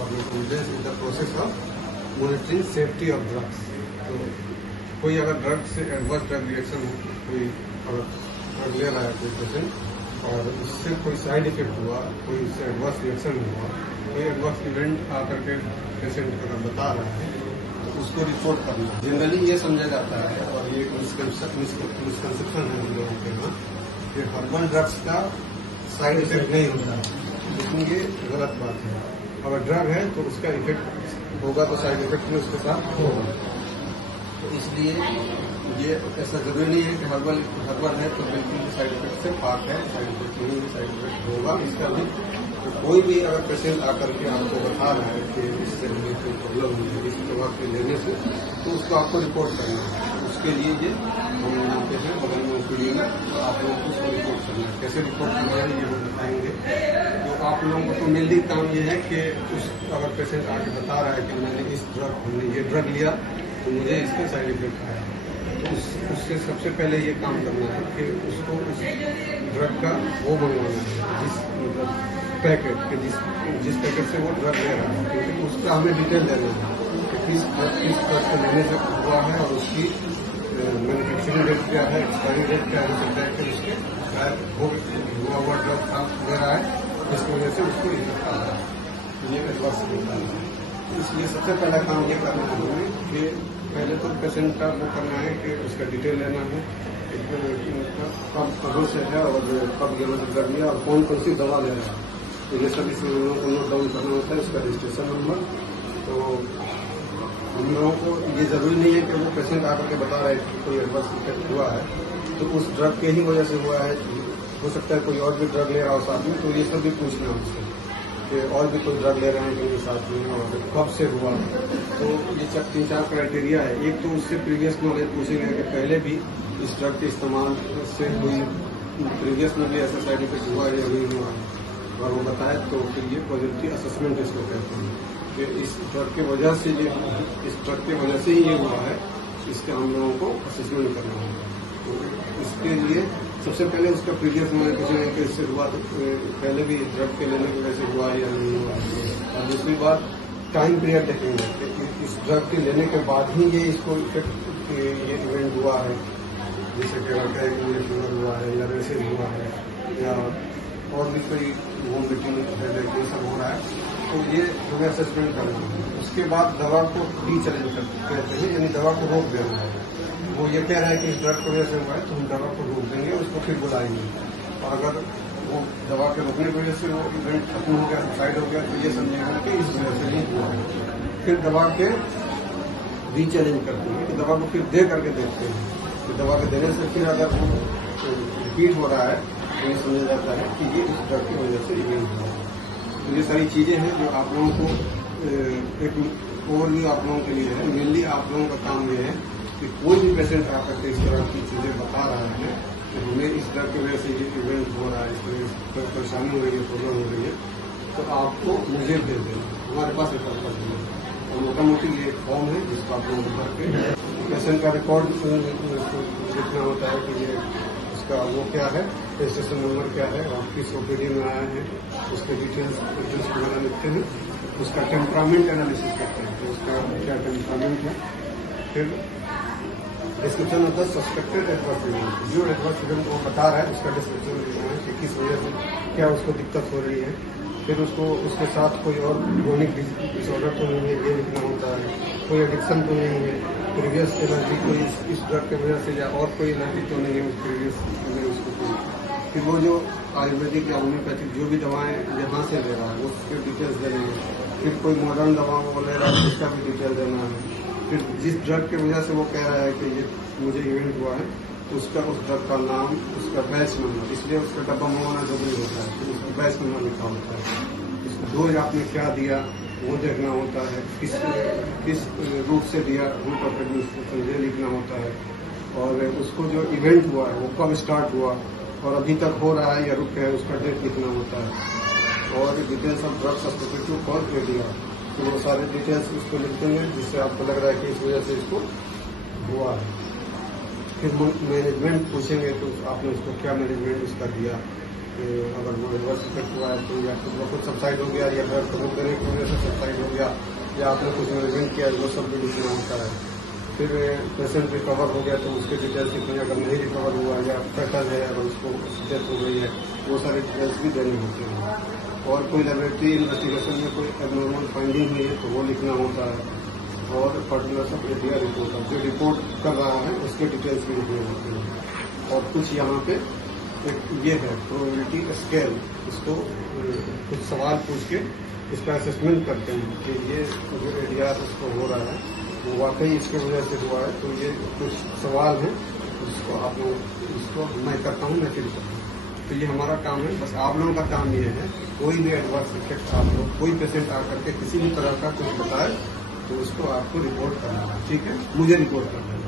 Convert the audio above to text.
Pharmacovigilance in the process of monitoring safety of drugs. तो कोई अगर ड्रग से एडवर्स ड्रग रिएक्शन हो, कोई अगर ड्रग ले रहा है कोई पेशेंट और उससे कोई साइड इफेक्ट हुआ, कोई उससे एडवर्स रिएक्शन हुआ, कोई एडवर्स इवेंट आकर के पेशेंट को बता रहा है तो उसको रिपोर्ट करना। जनरली ये समझा जाता है और ये मिसकंसेप्शन है हम लोगों के यहाँ कि हर्बल ड्रग्स का साइड इफेक्ट नहीं होता है, लेकिन ये गलत बात है। अगर ड्रग है तो उसका इफेक्ट होगा तो साइड इफेक्ट भी उसके साथ होगा। तो इसलिए ये ऐसा जरूरी नहीं है कि हर्बल है तो बिल्कुल साइड इफेक्ट से पाक है, साइड इफेक्ट नहीं है, साइड इफेक्ट होगा इसका भी। तो कोई भी अगर पेशेंट आकर के आपको बता रहा है कि इससे मुझे कोई प्रॉब्लम हुई है इस दवा के लेने से, तो उसको आपको रिपोर्ट करना है। उसके लिए ये हम यहाँ पे हैं बगल में ओपीडी में, तो आप लोगों को उसको रिपोर्ट करना है। कैसे रिपोर्ट करना है ये हम बताएंगे। तो आप लोगों को तो मेनली काम ये है कि अगर पेशेंट आके बता रहा है कि हमने ये ड्रग लिया तो मुझे इसका साइड इफेक्ट आया, तो उससे सबसे पहले ये काम करना है कि उसको उस ड्रग का वो मंगवाना है, जिस मतलब पैकेट के जिस पैकेट से वो ड्रग ले रहा है, क्योंकि उसका हमें डिटेल देना है कि किस ड्रग से लेने से हुआ है और उसकी मैन्युफैक्चरिंग रेट क्या है, एक्सपायरी डेट क्या हो सकता है कि उसके हुआ हुआ ड्रग ले रहा है जिसकी वजह से उसको इफेक्ट आ रहा है, ये एडवर्स होता है। इसलिए सबसे पहला काम ये करना है हमें कि पहले तो पेशेंट का वो करना है कि उसका डिटेल लेना है, कब से है और कब ड्रग लिया और कौन कौन सी दवा ले रहा है, तो ये सब इसमें हम लोगों को नोट डाउन करना होता है, उसका रजिस्ट्रेशन नंबर। तो हम लोगों को ये जरूरी नहीं है कि वो पेशेंट आकर के बता रहा है कि कोई एडवर्स इफेक्ट हुआ है तो उस ड्रग के ही वजह से हुआ है, हो सकता है कोई और भी ड्रग ले रहा हो साथ में, तो ये सब भी पूछना है उससे कि और भी कोई ड्रग ले रहे हैं कि साथ में और कब से हुआ। तो ये 3-4 क्राइटेरिया है। एक तो उससे प्रीवियस नॉलेज पूछेंगे कि पहले भी इस ड्रग के इस्तेमाल से कोई प्रीवियस में भी ऐसा साइड इफेक्ट हुआ या नहीं हुआ, और वो बताए तो फिर ये पॉजिटिव असेसमेंट इसको कहते हैं कि इस ड्रग की वजह से ही ये हुआ है, इसके हम लोगों को असेसमेंट करना होगा। तो इसके लिए सबसे पहले उसका प्रीवियस नॉलेज पूछेंगे कि इससे हुआ तो पहले भी ड्रग के लेने की वजह से हुआ या नहीं हुआ। और दूसरी बात टाइम पीरियड देखेंगे कि इस ड्रग के लेने के बाद ही ये इसको इफेक्ट ये इवेंट हुआ है, जैसे कि लगता है कि मुझे फीवर हुआ है या वैसे हुआ है या और भी कोई वोमिटिंग ये सब हो रहा है, तो ये हमें असेसमेंट करना है। उसके बाद दवा को डी-चैलेंज करते हैं, यानी दवा को रोक देना है। वो ये कह रहा है कि इस ड्रग की वजह से हुआ है तो हम दवा को रोक देंगे, उसको फिर बुलाएंगे, और अगर वो दवा के रोकने की वजह से वो इवेंट खत्म हो गया, सुसाइड हो गया, तो ये समझेंगे कि इस वजह से ही हुआ है। फिर दवा के री-चैलेंज करते हैं कि दवा को फिर दे करके देखते हैं कि दवा के देने से फिर अगर वो रिपीट हो रहा है तो ये समझा जाता है कि ये इस ड्रग की वजह से इवेंट हुआ है। तो ये सारी चीजें हैं जो आप लोगों को एक ओवरव्यू आप लोगों के लिए है। मेनली आप लोगों का काम ये है कि कोई भी पेशेंट आकर के इस तरह की चीजें बता रहा है कि हमें इस ड्रग की वजह से ये इवेंट हो रहा है, इसमें परेशानी हो रही है, प्रॉब्लम हो रही है, तो आपको मुझे दे देना, हमारे पास रिकॉर्ड कर देना। और मोटा मोटी ये एक फॉर्म है जिसको आप लोगों को भर के पेशेंट का रिकॉर्ड लिखना होता है कि ये उसका वो क्या है, रजिस्ट्रेशन नंबर क्या है, आप किस ओपीडी में आए हैं, उसके डिटेल्स वगैरह लिखते हैं। उसका टेम्परामेंट एनालिसिस करते हैं, तो उसका क्या टेम्परामेंट है। फिर डिस्क्रिप्शन होता है सस्पेक्टेड एडवर्स इवेंट, जो एडवर्स इवेंट वो बता रहा है उसका डिस्क्रिप्शन लिखना है कि किस वजह से क्या उसको दिक्कत हो रही है। फिर उसको उसके साथ कोई और क्रोनिक डिसऑर्डर तो नहीं है ये लिखना होता है, कोई एडिक्शन तो नहीं है, प्रीवियस एलर्जी कोई इस ड्रग की वजह से या और कोई एलर्जी तो नहीं है प्रीवियस में उसको। फिर वो जो आयुर्वेदिक या होम्योपैथिक जो भी दवाएं यहाँ से ले रहा है उसके डिटेल्स देने हैं। फिर कोई मॉडर्न दवा वो ले रहा है उसका भी डिटेल देना है। फिर जिस ड्रग की वजह से वो कह रहा है कि ये मुझे इवेंट हुआ है उसका उस ड्रग का नाम, उसका बैच नंबर, इसलिए उसका डब्बा मंगवाना जरूरी होता है, फिर उसका बैच नंबर लिखा होता है। इसको डोज आपने क्या दिया वो देखना होता है, किस रूट से दिया, रूट ऑफ एडमिनिस्ट्रेशन ये लिखना होता है। और उसको जो इवेंट हुआ है वो कब स्टार्ट हुआ और अभी तक हो रहा है या रुक गया है उसका डेट लिखना होता है। और details of drug substitute for area, तो वो सारे डिटेल्स उसको लिख देंगे जिससे आपको लग रहा है कि इस वजह से इसको हुआ है। फिर मैनेजमेंट पूछेंगे तो आपने उसको क्या मैनेजमेंट उसका दिया, अगर वो एडवर्स इफेक्ट हुआ है तो या तो कुछ सब्साइड हो गया या ड्रग को रोक देने की वजह से सब्साइड या आपने कुछ मैनेजमेंट किया वो सब भी लिखना होता है। फिर पेशेंट रिकवर हो गया तो उसके डिटेल्स लिखनी, अगर नहीं रिकवर हुआ या फैटल है अगर उसको डेथ हो गई है वो सारी डिटेल्स भी देनी होती है। और कोई लेबोरेटरी इन्वेस्टिगेशन में कोई एबनॉर्मल फाइंडिंग हुई है तो वो लिखना होता है। और पर्टिकुलर ऑफ एरिया रिपोर्ट जो रिपोर्ट कर रहा है उसके डिटेल्स भी लिखनी होती है। और कुछ यहाँ पे एक ये है प्रोबेबिलिटी स्केल, इसको कुछ सवाल पूछ के इसका असेसमेंट करते हैं कि ये जो एरिया उसको हो रहा है वो वाकई इसके वजह से हुआ है। तो ये कुछ सवाल हैं जिसको आप लोग इसको मैं करता हूँ, मैं फिल करता हूँ। तो ये हमारा काम है। बस आप लोगों का काम ये है कोई भी एडवर्स इफेक्ट आप लोग कोई पेशेंट आकर के किसी भी तरह का कुछ बताए तो उसको आपको रिपोर्ट करना है, ठीक है, मुझे रिपोर्ट करना है।